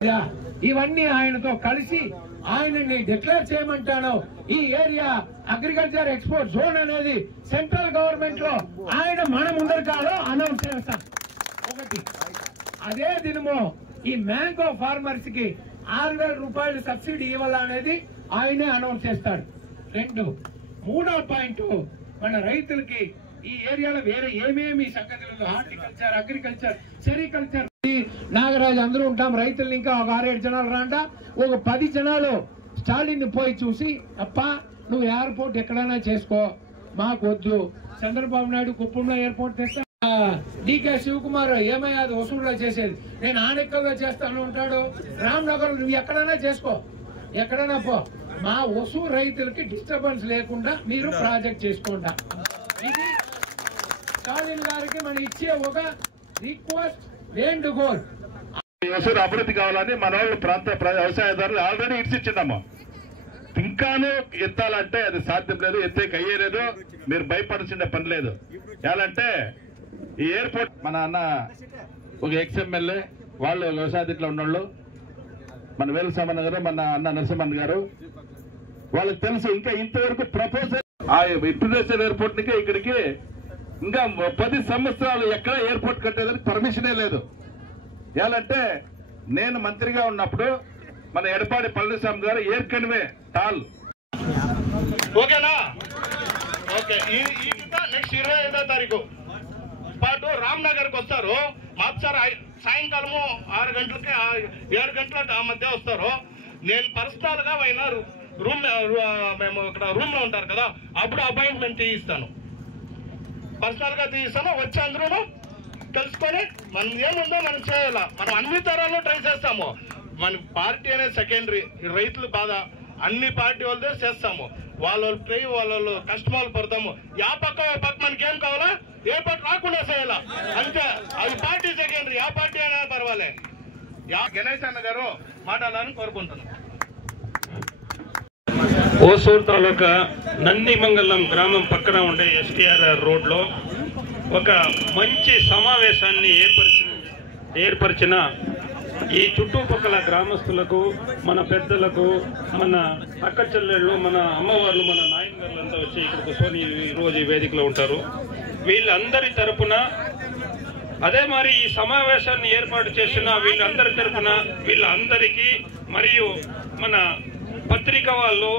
ఇవన్నీ ఆయనతో కలిసి ఆయనని డిక్లేర్ చేయమంటాను. ఈ ఏరియా అగ్రికల్చర్ ఎక్స్పోర్ట్ జోన్ అనేది సెంట్రల్ గవర్నమెంట్ లో ఆయన మన ముందరికాలో అనౌన్స్ చేస్తాం. ఒకటి, అదే దినము ఈ మ్యాంగో ఫార్మర్స్ కి 6,000 రూపాయలు సబ్సిడీ ఇవ్వాలనేది ఆయనే అనౌన్స్ చేస్తాడు. మూడో పాయింట్, మన రైతులకి ఈ ఏరియాలో వేరే ఏమేమి సంగతులు హార్టికల్చర్, అగ్రికల్చర్, సెరికల్చర్, నాగరాజు అందరూ ఉంటాం. రైతులు ఇంకా ఒక 6-7 జనాలు రాండా, ఒక 10 జనాలు స్టాలిన్ పోయి చూసి అప్ప నువ్వు ఎయిర్పోర్ట్ ఎక్కడైనా చేసుకో, మాకు వద్దు. చంద్రబాబు నాయుడు కుప్పంలో ఎయిర్పోర్ట్ తెస్తా, డికే శివకుమార్ ఏమయ్యా అది వసూలులో చేసేది, నేను ఆనెక్కల్లో చేస్తాను ఉంటాడు. రామ్నగర్ నువ్వు ఎక్కడైనా చేసుకో, ఎక్కడైనా పో, మా వసూలు రైతులకి డిస్టర్బెన్స్ లేకుండా మీరు ప్రాజెక్ట్ చేసుకోండి. ఇది స్టాలిన్ గారికి మనం ఇచ్చే ఒక రిక్వెస్ట్ అండ్ గోల్. వసూలు అభివృద్ధి కావాలని మన వాళ్ళు ప్రాంత వ్యవసాయదారులు ఆల్రెడీ ఇచ్చిన్నాము. ఇంకాను ఎత్తాలంటే అది సాధ్యం లేదు, ఎత్తేకి అయ్యేలేదు. మీరు భయపడాల్సిన పని లేదు. ఎలాంటే ఈ ఎయిర్పోర్ట్ మన అన్న ఒక ఎక్స్ఎమ్మెల్యే వాళ్ళు వ్యవసాయ దీంట్లో ఉన్నోళ్ళు, మన వేలుసామన్న గారు, మన అన్న నరసింహన్ గారు, వాళ్ళకి తెలుసు. ఇంకా ఇంతవరకు ప్రపోజల్ ఆ ఇంటర్నేషనల్ ఎయిర్పోర్ట్ కి ఇక్కడికి ఇంకా 10 సంవత్సరాలు ఎక్కడ ఎయిర్పోర్ట్ కట్టేదానికి పర్మిషనే లేదు. ఎలాంటే నేను మంత్రిగా ఉన్నప్పుడు మన ఎడపాడి పళనిస్వామి గారు ఏర్కనివే టాల్ ఓకేనా. ఓకే, నెక్స్ట్ 25వ తారీఖు పాటు రామ్నగర్కి వస్తారు. మాకు సాయంకాలము 6 గంటలకి 7 గంటల మధ్య వస్తారు. నేను పర్సనల్ గా అయినా మేము ఇక్కడ రూమ్ లో ఉంటారు కదా, అప్పుడు అపాయింట్మెంట్ తీయిస్తాను, పర్సనల్ గా తీయిస్తాను. వచ్చి అందరూ తెలుసుకొని మనం ఏముందో మనం చేయాలా. మనం అన్ని తరాల్లో ట్రై చేస్తాము. మన పార్టీ అనేది సెకండరీ, రైతులు బాధ అన్ని పార్టీ వాళ్ళదే చేస్తాము. వాళ్ళ వాళ్ళ కష్టమాలు పడతాము. యా పక్క మనకేం కావాలా, ఏ పక్క రాకుండా చేయాలా అంతే. అది పార్టీ సెకండరీ, ఆ పార్టీ అయినా పర్వాలే. గణేష్ అన్న గారు మాట్లాడాలని కోరుకుంటున్నాను. ఓసూరు తాలూకా నందిమంగళం గ్రామం పక్కన ఉండే ఎస్టీఆర్ఆర్ రోడ్లో ఒక మంచి సమావేశాన్ని ఏర్పరిచిన ఈ చుట్టుపక్కల గ్రామస్తులకు, మన పెద్దలకు, మన అక్క చెల్లెళ్ళు, మన అమ్మవార్లు, మన నాయనగారులంతా వచ్చి ఇక్కడ కూర్చొని ఈరోజు ఈ వేదికలో ఉంటారు. వీళ్ళందరి తరపున, అదే మరి ఈ సమావేశాన్ని ఏర్పాటు చేసిన వీళ్ళందరి తరపున వీళ్ళందరికీ, మరియు మన పత్రిక వాళ్ళు,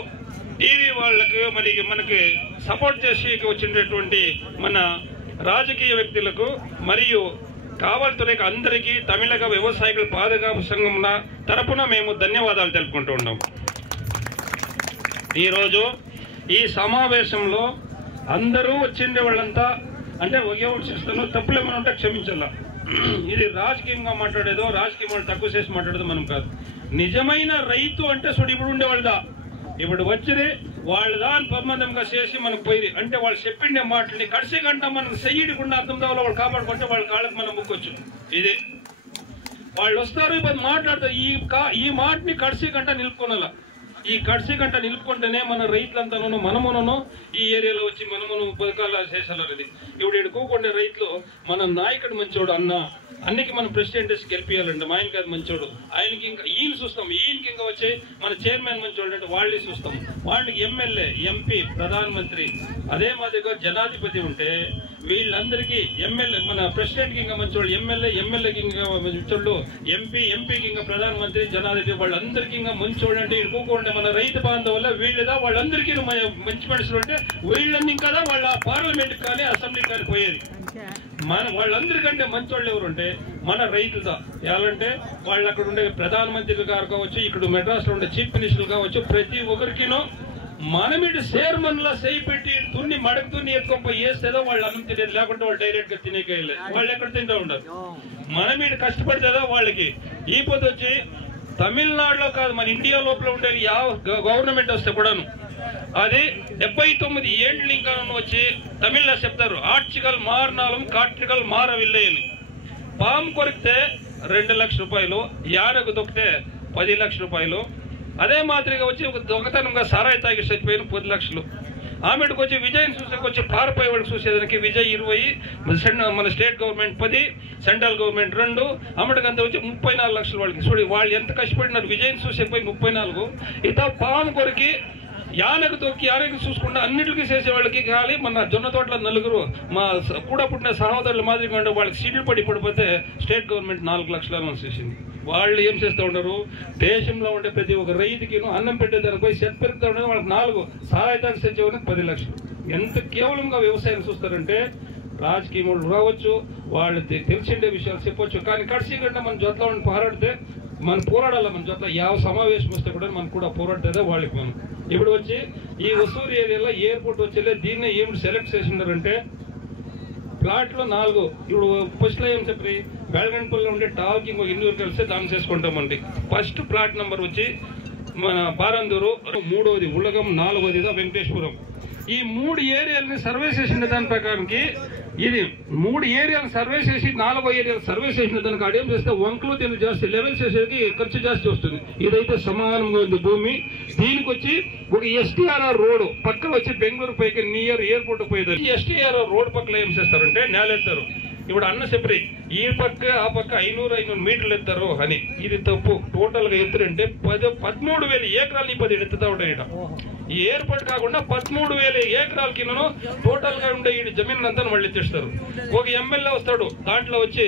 టీవీ వాళ్ళకి, మరి మనకి సపోర్ట్ చేసి వచ్చినటువంటి మన రాజకీయ వ్యక్తులకు మరియు కావలతులకు అందరికీ తమిళక వ్యవసాయకుల పాదుకాపు సంఘం తరపున మేము ధన్యవాదాలు తెలుపుకుంటూ ఉన్నాం. ఈరోజు ఈ సమావేశంలో అందరూ వచ్చిండే వాళ్ళంతా అంటే ఒకే చేస్తాను, తప్పులు ఏమైనా ఉంటే క్షమించాల. ఇది రాజకీయంగా మాట్లాడేదో, రాజకీయం వాళ్ళు తక్కువ చేసి మాట్లాడేదో మనం కాదు. నిజమైన రైతు అంటే చూడు ఇప్పుడు ఉండేవాళ్ళదా, ఇప్పుడు వచ్చి వాళ్ళదా సంబంధంగా చేసి మనకు పోయి అంటే వాళ్ళు చెప్పిండే మాటల్ని కడిసి గంట మనం చెయ్యకుండా అర్థం కావాలో వాళ్ళు కాపాడుకుంటే వాళ్ళ కాళ్ళకి మనం ముక్కొచ్చు. ఇదే వాళ్ళు వస్తారు, ఇప్పుడు మాట్లాడతారు. ఈ మాటని కడిసి గంట నిలుపుకోనాల. ఈ కడిసి గంట నిలుపుకుంటేనే మన రైతులంతాను మనమును ఈ ఏరియాలో వచ్చి మనమును పథకాలు చేసేవారు. ఇది ఇప్పుడు ఇక్కడ కూకుండే రైతులు మన నాయకుడు మంచోడు అన్నికి మనం ప్రెసిడెంట్ గెలిపియాలంటే మా ఆయన కాదు మంచోడు, ఆయనకి ఇంకా ఈయన చూస్తాం, ఈయనకి ఇంకా వచ్చి మన చైర్మన్ మంచోడు అంటే వాళ్ళని చూస్తాం. వాళ్ళకి ఎమ్మెల్యే, ఎంపీ, ప్రధానమంత్రి, అదే మాదిరిగా జనాధిపతి ఉంటే వీళ్ళందరికీ ఎమ్మెల్యే, మన ప్రెసిడెంట్కి ఇంకా మంచోళ్ళు, ఎమ్మెల్యేకి ఇంకా మంచోళ్ళు, ఎంపీకి ఇంకా ప్రధానమంత్రి, జనాధిపతి వాళ్ళందరికీ ఇంకా మంచోళ్ళు అంటే ఇరుకోకుండా మన రైతు బాంధవుల వీళ్ళదా వాళ్ళందరికీ మంచి మనుషులు అంటే వీళ్ళని ఇంకా వాళ్ళ పార్లమెంట్కి కానీ అసెంబ్లీకి కానీ పోయేది. వాళ్ళందరికంటే మంచోళ్ళు ఎవరుంటే మన రైతులదా. ఎలాంటే వాళ్ళు అక్కడ ఉండే ప్రధానమంత్రులు గారు కావచ్చు, ఇక్కడ మెడ్రాస్ లో ఉండే చీఫ్ మినిస్టర్లు కావచ్చు, ప్రతి ఒక్కరికినో మనమిటి చైర్మన్ లా చేయి పెట్టి తున్ని మడక తున్ని ఎత్తుకొని వేస్తేదో వాళ్ళు అన్నం తినేది, లేకుంటే వాళ్ళు డైరెక్ట్ గా తినేకేయలేదు. వాళ్ళు ఎక్కడ తింటూ ఉండరు. మనమిటి కష్టపడితేదో వాళ్ళకి. ఈ పొద్దు వచ్చి తమిళనాడులో కాదు మన ఇండియా లోపల ఉండే గవర్నమెంట్ వస్తే కూడాను అది 79 ఏళ్ళు ఇంకా వచ్చి తమిళ్లో చెప్తారు ఆర్టికల్ మారినాలం కాట్రికల్ మారవిల్లే అని. పాము కొరికితే 2 లక్షల రూపాయలు, యానకు దొక్కితే 10 లక్షల రూపాయలు. అదే మాదిరిగా వచ్చి ఒక దొంగతనంగా సారాయి తాగి చచ్చిపోయిన 10 లక్షలు. ఆమెకు వచ్చి విజయ్ చూసేకి వచ్చి పారిపోయే వాళ్ళకి చూసేదానికి విజయ్ 20, మన స్టేట్ గవర్నమెంట్ 10, సెంట్రల్ గవర్నమెంట్ 2, ఆమెకంతా వచ్చి 34 లక్షలు వాళ్ళకి. చూడు వాళ్ళు ఎంత కష్టపడినారు విజయ్ చూసేపోయి 34. ఇత పాము కొరికి యానకు తొక్కి యానకు చూసుకుంటా అన్నిటికీ చేసే వాళ్ళకి ఖాళీ మన జొన్న తోటలో 4 మా కూడా పుట్టిన సహోదరుల మాదిరిగా ఉండే వాళ్ళకి సీట్లు పడిపోతే స్టేట్ గవర్నమెంట్ 4 లక్షలు అనౌన్స్ చేసింది. వాళ్ళు ఏం చేస్తూ ఉంటారు, దేశంలో ఉండే ప్రతి ఒక్క రైతుకి అన్నం పెట్టేదానికి పోయి సెట్ పెరుగుతూ ఉండేది వాళ్ళకి 4 సహాయతానికి తెచ్చేవాళ్ళకి 10 లక్షలు. ఎంత కేవలంగా వ్యవసాయం చూస్తారంటే రాజకీయం రావచ్చు, వాళ్ళు తెలిసిండే విషయాలు చెప్పొచ్చు, కానీ కడిసి గంట మన జొత్లో ఉండి పోరాడితే మనం పోరాడాలి. మన జొత్త యావ సమావేశం వస్తే కూడా మనకు కూడా పోరాడితే వాళ్ళకి మనం ఇప్పుడు వచ్చి ఈ వసూరు ఏరియాలో ఎయిర్పోర్ట్ వచ్చేలే దీన్ని ఏమి సెలెక్ట్ చేసినారంటే ప్లాట్లో 4 ఇప్పుడు ఫస్ట్లో ఏం చెప్పి బెల్గంపల్లిలో ఉండే టాల్కి ఇంకో 2 కలిస్తే దాన్ని చేసుకుంటామండి. ఫస్ట్ ప్లాట్ నెంబర్ వచ్చి మన బారందూరు, 3వది ఉళ్ళగం, 4వది వెంకటేశ్వరం. ఈ 3 ఏరియాలని సర్వే చేసిన దాని ప్రకారంకి ఇది 3 ఏరియాలు సర్వే చేసి 4వ ఏరియాలు సర్వే చేసిన దానికి అడేం చేస్తే వంకలు దీన్ని జాస్తి లెవెల్ చేసేది ఖర్చు జాస్తి వస్తుంది. ఇదైతే సమానంగా ఉంది భూమి. దీనికి వచ్చి ఒక ఎస్టీఆర్ఆర్ రోడ్ పక్కన వచ్చి బెంగళూరు పైకి నియర్ ఎయిర్పోర్ట్ పోయేది. ఈ ఎస్టీఆర్ఆర్ రోడ్ పక్కన ఏం చేస్తారంటే నేలెత్తారు. ఇప్పుడు అన్న చెప్పి ఈ పక్క ఆ పక్క 500 మీటర్లు ఎత్తారు అని, ఇది తప్పు. టోటల్ గా ఎత్తురంటే 13,000 ఏకరాలు ఈ 10 ఎత్తుతా ఉంటాయి. ఈ ఎయిర్పోర్ట్ కాకుండా 13,000 ఏకరాల కిందను టోటల్ గా ఉండే ఈ జమీన్ అంతా మళ్ళీ తెస్తారు. ఒక ఎమ్మెల్యే వస్తాడు, దాంట్లో వచ్చి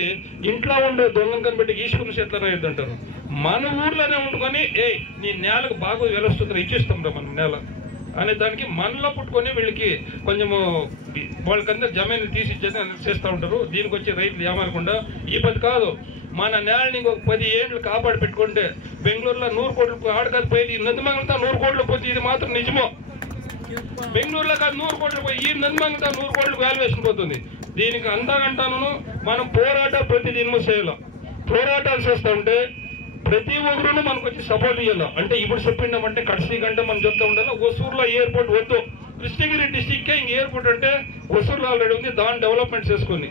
ఇంట్లో ఉండే దొంగను కనిపెట్టి ఈశ్వరుని చేతులనే అంటారు. మన ఊర్లోనే ఉండుకొని నీ నేలకు బాగా వెలుస్తుంది ఇచ్చేస్తాం రా మన నేల అనే దానికి మనలో పుట్టుకొని వీళ్ళకి కొంచెము వాళ్ళకంతా జమీన్ తీసి చేస్తూ ఉంటారు. దీనికి వచ్చి రైతులు ఏమనకుండా ఈ పది కాదు, మన నేలని ఇంకొక 10 ఏళ్ళు కాపాడి పెట్టుకుంటే బెంగళూరులో 100 కోట్లు ఆడకాదు పోయి నందిమంగళతో 100 కోట్లు పోతే ఇది మాత్రం నిజమో. బెంగళూరులో కాదు 100 కోట్లు పోయి ఈ నందిమంగళతో 100 కోట్లు వాల్యుయేషన్ పోతుంది. దీనికి అంతకంటాను మనం పోరాటం ప్రతి దినము చేయాలి. పోరాటాలు చేస్తూ ఉంటే ప్రతి ఒక్కరు మనకు వచ్చి సపోర్ట్ ఇవ్వాలి. అంటే ఇప్పుడు చెప్పిండామంటే కడిసి గంట మనం చెప్తా ఉండాలి. ఒసూరులో ఎయిర్పోర్ట్ వద్దు, కృష్ణగిరి డిస్టిక్కే ఇంక ఎయిర్పోర్ట్ అంటే ఒసూరులో ఆల్రెడీ ఉంది, దాన్ని డెవలప్మెంట్ చేసుకుని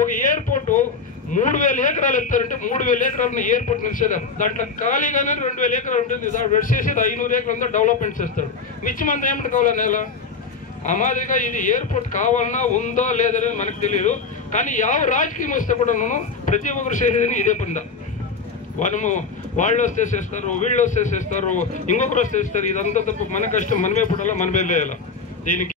ఒక ఎయిర్పోర్ట్ 3,000 ఏకరాలు ఎత్తారంటే 3,000 ఏకరాలను ఎయిర్పోర్ట్ నిలిచేదాం. దాంట్లో ఖాళీగానే 2,000 ఏకరాలు ఉంటుంది. దాన్ని వెడిసేసి 500 ఏకరాలతో డెవలప్మెంట్ చేస్తాడు. మిచ్చిమంతా ఏమిటి కావాలా నేల ఆ మాదిరిగా ఇది ఎయిర్పోర్ట్ కావాలన్నా ఉందో లేదనేది మనకు తెలియదు. కానీ ಯಾವ రాజకీయం వస్తే కూడా ప్రతి ఒక్కరు చేసేదని ఇదే పనిదా. వాళ్ళు వస్తే చేస్తారు, వీళ్ళు వస్తే చేస్తారు, ఇంకొకరు వస్తే చేస్తారు. ఇదంతా తప్పు. మన కష్టం మనమే పడాలా, మనమే లేయాలా. దీనికి